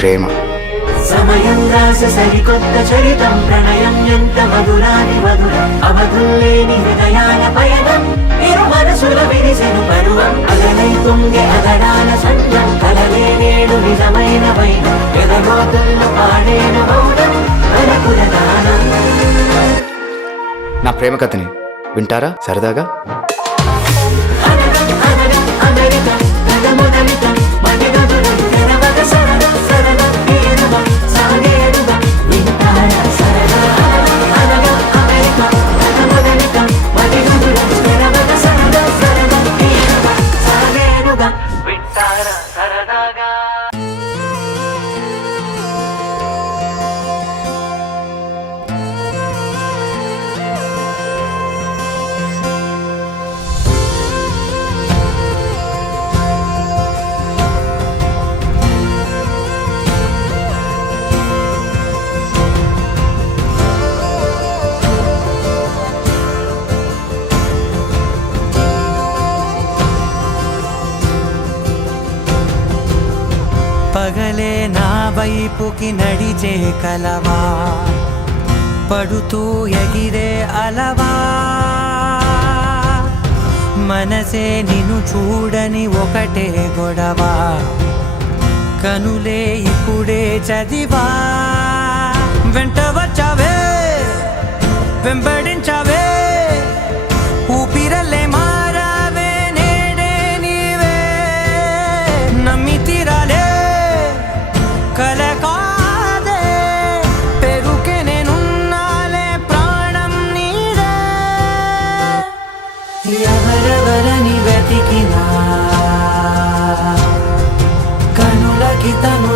ప్రేమ. సమయం రాసి సరికొత్త చరితం ప్రణయం ఎంత మధురాని మధురం అవధుల్లేని హృదయాల పయనం ఇరు మనసుల విరిసెను పరువం అగలై తుంగే అగడాల సంజం కలలే నేడు నిజమైన వైనం ఎదగోతుల్లో పాడేను మౌనం మనకుల దానం. నా ప్రేమ కథని వింటారా సరదాగా? పగలే నా వైపుకి నడిచే కలవా పడుతూ ఎగిరే అలవా మనసే నిన్ను చూడని ఒకటే గొడవ కనులే ఇప్పుడే చదివా వెంట వచ్చావే వెంబడించావే ఊపిరల్లే మారావే నేడే నీవే నమ్మి తీరాలే కల కాదే పెరుకే నేనున్నాలే ప్రాణం నీదే ఎవరెవరని వెతికినా కనులకి తను